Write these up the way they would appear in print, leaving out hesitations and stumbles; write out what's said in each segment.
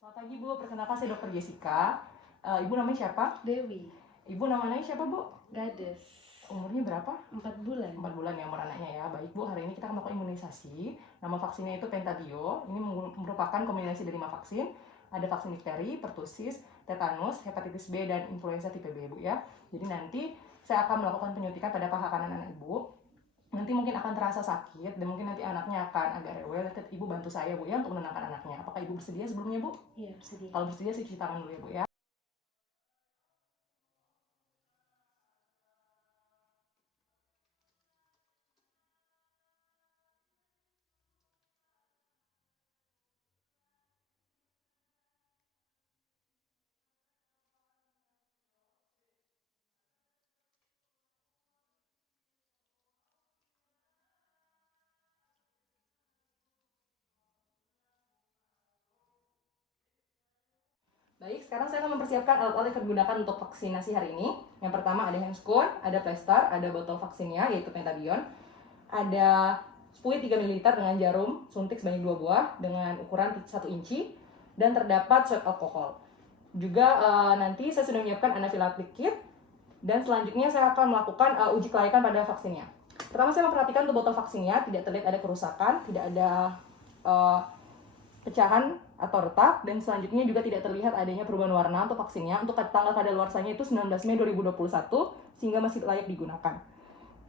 Selamat pagi Bu, perkenalkan saya Dr. Jessica. Ibu namanya siapa? Dewi. Ibu nama anaknya siapa Bu? Gades. Umurnya berapa? 4 bulan. 4 bulan ya umur anaknya ya. Baik Bu, hari ini kita akan melakukan imunisasi. Nama vaksinnya itu Pentabio. Ini merupakan kombinasi dari 5 vaksin. Ada vaksin difteri, pertusis, tetanus, hepatitis B, dan influenza tipe B Bu ya. Jadi nanti saya akan melakukan penyuntikan pada paha kanan anak Ibu. Nanti mungkin akan terasa sakit dan mungkin nanti anaknya akan agak rewel. Nanti Ibu bantu saya Bu ya untuk menenangkan anaknya. Apakah Ibu bersedia sebelumnya Bu? Iya, bersedia. Kalau bersedia saya cuci tangan dulu ya Bu ya. Baik, sekarang saya akan mempersiapkan alat-alat yang digunakan untuk vaksinasi hari ini. Yang pertama ada handscoon, ada plaster, ada botol vaksinnya yaitu Pentabion, ada spuit 3 ml dengan jarum suntik sebanyak 2 buah dengan ukuran 1 inci, dan terdapat swab alkohol. Juga nanti saya sudah menyiapkan anafilaktik kit, dan selanjutnya saya akan melakukan uji kelayakan pada vaksinnya. Pertama saya memperhatikan untuk botol vaksinnya, tidak terlihat ada kerusakan, tidak ada pecahan atau retak, dan selanjutnya juga tidak terlihat adanya perubahan warna untuk vaksinnya. Untuk tanggal kadaluarsanya itu 19 Mei 2021 sehingga masih layak digunakan.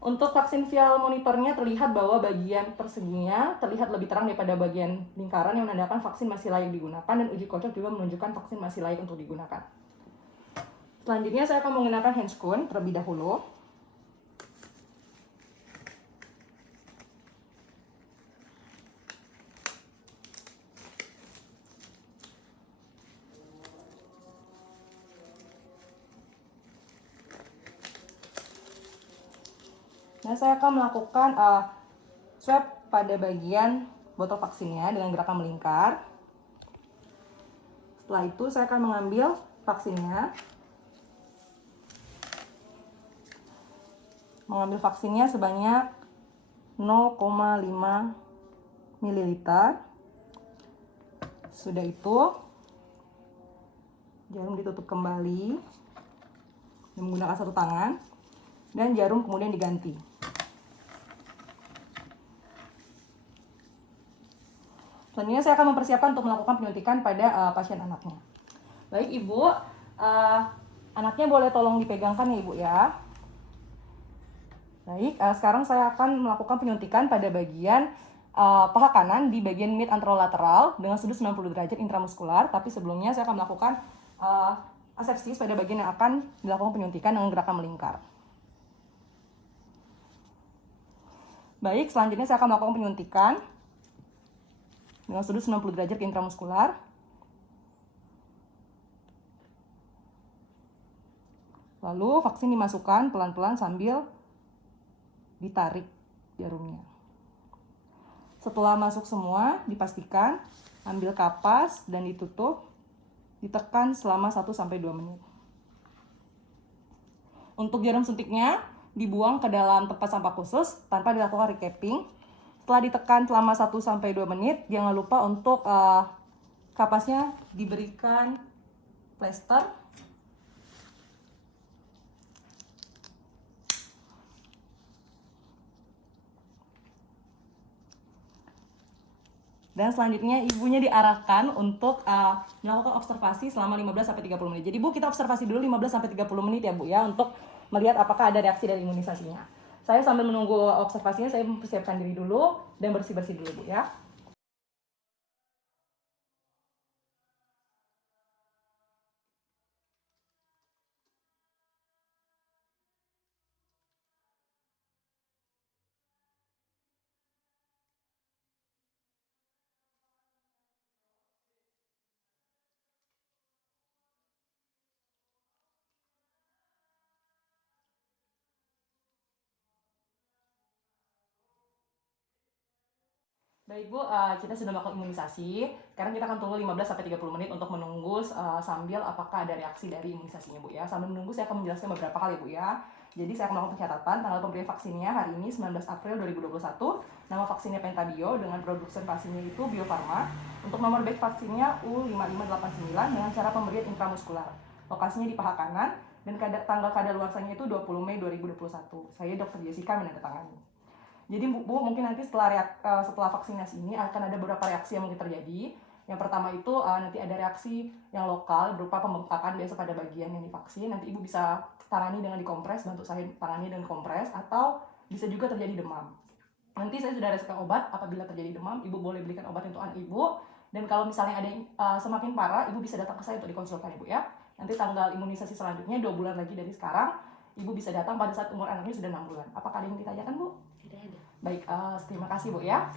Untuk vaksin vial monitornya terlihat bahwa bagian perseginya terlihat lebih terang daripada bagian lingkaran yang menandakan vaksin masih layak digunakan, dan uji kocok juga menunjukkan vaksin masih layak untuk digunakan. Selanjutnya saya akan menggunakan handscoon terlebih dahulu. Nah, saya akan melakukan swab pada bagian botol vaksinnya dengan gerakan melingkar. Setelah itu saya akan mengambil vaksinnya. Mengambil vaksinnya sebanyak 0,5 ml. Sudah itu, jarum ditutup kembali dan menggunakan satu tangan, dan jarum kemudian diganti. Selanjutnya saya akan mempersiapkan untuk melakukan penyuntikan pada pasien anaknya. Baik Ibu, anaknya boleh tolong dipegangkan ya Ibu ya. Baik, sekarang saya akan melakukan penyuntikan pada bagian paha kanan di bagian mid anterolateral dengan sudut 90 derajat intramuskular. Tapi sebelumnya saya akan melakukan asepsis pada bagian yang akan dilakukan penyuntikan dengan gerakan melingkar. Baik, selanjutnya saya akan melakukan penyuntikan dengan sudut 90 derajat ke intramuskular. Lalu vaksin dimasukkan pelan-pelan sambil ditarik jarumnya. Setelah masuk semua, dipastikan ambil kapas dan ditutup, ditekan selama 1-2 menit. Untuk jarum suntiknya dibuang ke dalam tempat sampah khusus tanpa dilakukan recapping. Setelah ditekan selama 1-2 menit, jangan lupa untuk kapasnya diberikan plester. Dan selanjutnya ibunya diarahkan untuk melakukan observasi selama 15-30 menit. Jadi Bu, kita observasi dulu 15-30 menit ya Bu ya, untuk melihat apakah ada reaksi dari imunisasinya. Saya sambil menunggu observasinya, saya mempersiapkan diri dulu dan bersih-bersih dulu Bu ya. Baik Bu, kita sudah melakukan imunisasi. Sekarang kita akan tunggu 15-30 menit untuk menunggu sambil apakah ada reaksi dari imunisasinya Bu ya. Sambil menunggu saya akan menjelaskan beberapa hal ya Bu ya. Jadi saya akan melakukan pencatatan tanggal pemberian vaksinnya hari ini 19 April 2021. Nama vaksinnya Pentabio dengan produsen vaksinnya itu Bio Farma. Untuk nomor batch vaksinnya U5589 dengan cara pemberian intramuskular. Lokasinya di paha kanan dan tanggal kadaluarsanya itu 20 Mei 2021. Saya Dr. Jessica menandatangani. Jadi Bu, mungkin nanti setelah vaksinasi ini akan ada beberapa reaksi yang mungkin terjadi. Yang pertama itu nanti ada reaksi yang lokal berupa pembengkakan biasa pada bagian yang divaksin. Nanti Ibu bisa tangani dengan dikompres, bantu saya tangani dengan kompres, atau bisa juga terjadi demam. Nanti saya sudah resepkan obat. Apabila terjadi demam, Ibu boleh belikan obat untuk anak Ibu. Dan kalau misalnya ada yang semakin parah, Ibu bisa datang ke saya untuk dikonsulkan Ibu ya. Nanti tanggal imunisasi selanjutnya 2 bulan lagi dari sekarang, Ibu bisa datang pada saat umur anaknya sudah 6 bulan. Apakah ada yang ditanyakan Bu? Tidak ada. Baik, terima kasih Bu ya.